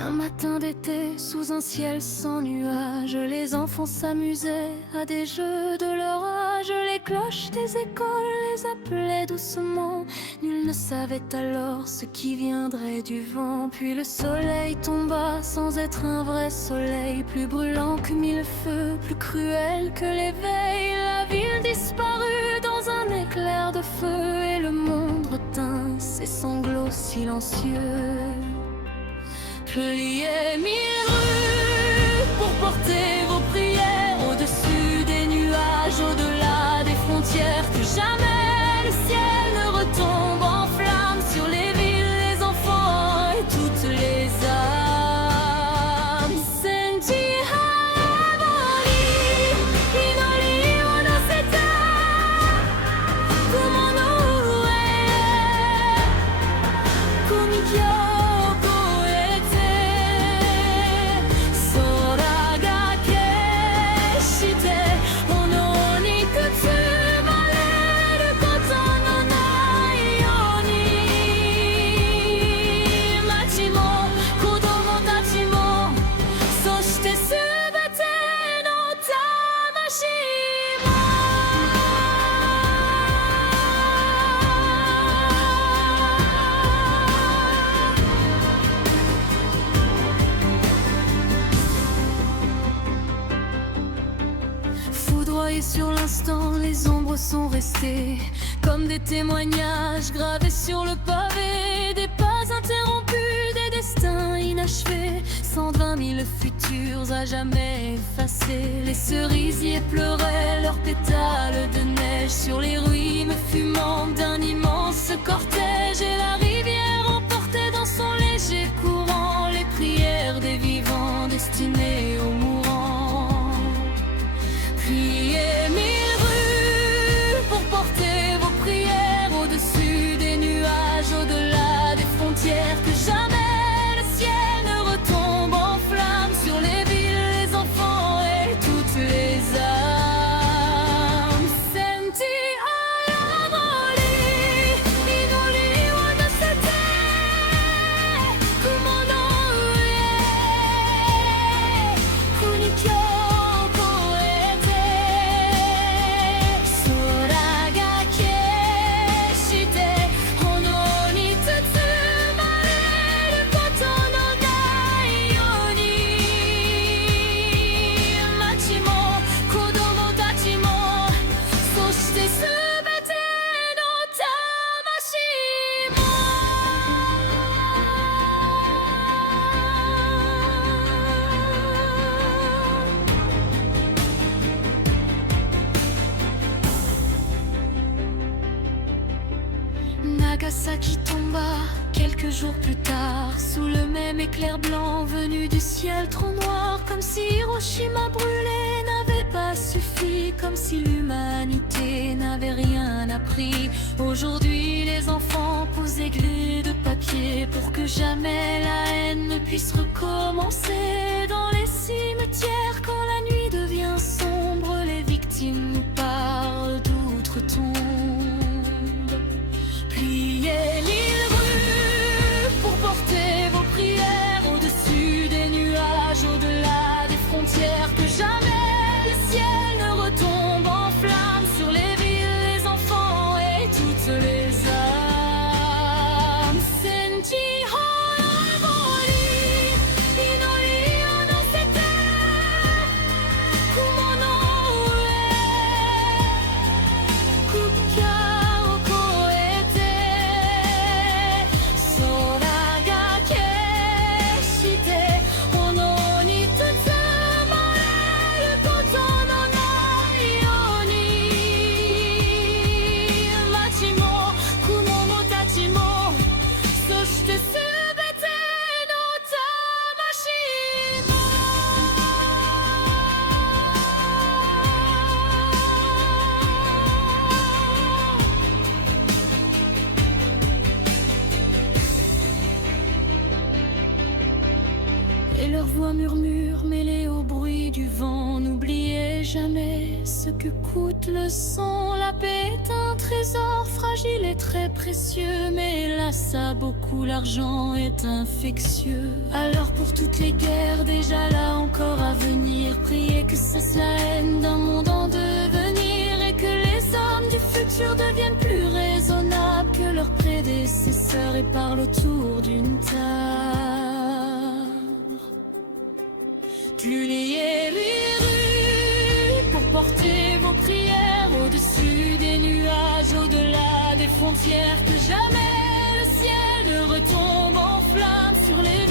Un matin d'été, sous un ciel sans nuages, les enfants s'amusaient à des jeux de leur âge. Les cloches des écoles les appelaient doucement. Nul ne savait alors ce qui viendrait du vent. Puis le soleil tomba sans être un vrai soleil, plus brûlant que mille feux, plus cruel que l'éveil. La ville disparut dans un éclair de feu et le monde retint ses sanglots silencieux. Pliez mille rues pour porter vos prières au-dessus des nuages, au-delà des frontières. Que jamais le ciel ne retombe en flammes sur les villes, les enfants et toutes les âmes. Senti habari, inori onaseta, kumono ue, kumikyo. Foudroyés sur l'instant, les ombres sont restées comme des témoignages gravés sur le pavé. Des pas interrompus, des destins inachevés, 120 000 futurs à jamais effacés. Les cerisiers pleuraient leurs pétales de neige sur les ruines fumantes d'un immense cortège. Et la rivière emportait dans son léger courant les prières des vivants destinés aux mourants. Priez mille rues pour porter vos prières au-dessus des nuages, au-delà des frontières. Que jamais le ciel ne retombe en flammes sur les villes, les enfants et toutes les âmes. Senti ayamori, inori onasete, kumono ue, kunikyo. Nagasaki tomba quelques jours plus tard, sous le même éclair blanc venu du ciel trop noir. Comme si Hiroshima brûlé n'avait pas suffi, comme si l'humanité n'avait rien appris. Aujourd'hui les enfants posent des grilles de papier pour que jamais la haine ne puisse recommencer. Dans les cimetières, quand la nuit devient sombre, les victimes nous parlent d'outre-tombe. Pliez mille rues pour porter vos prières au-dessus des nuages, au-delà des frontières. Que jamais le ciel ne retombe en flammes sur les villes, les enfants et toutes les âmes. Senti habari, inori Et leur voix murmure mêlée au bruit du vent. N'oubliez jamais ce que coûte le sang. La paix est un trésor fragile et très précieux, mais hélas à beaucoup l'argent est infectieux. Alors pour toutes les guerres déjà là encore à venir, priez que cesse la haine d'un monde en devenir, et que les hommes du futur deviennent plus raisonnables que leurs prédécesseurs et parlent autour d'une table. Cluniez pour porter vos prières au-dessus des nuages, au-delà des frontières, que jamais le ciel ne retombe en flammes sur les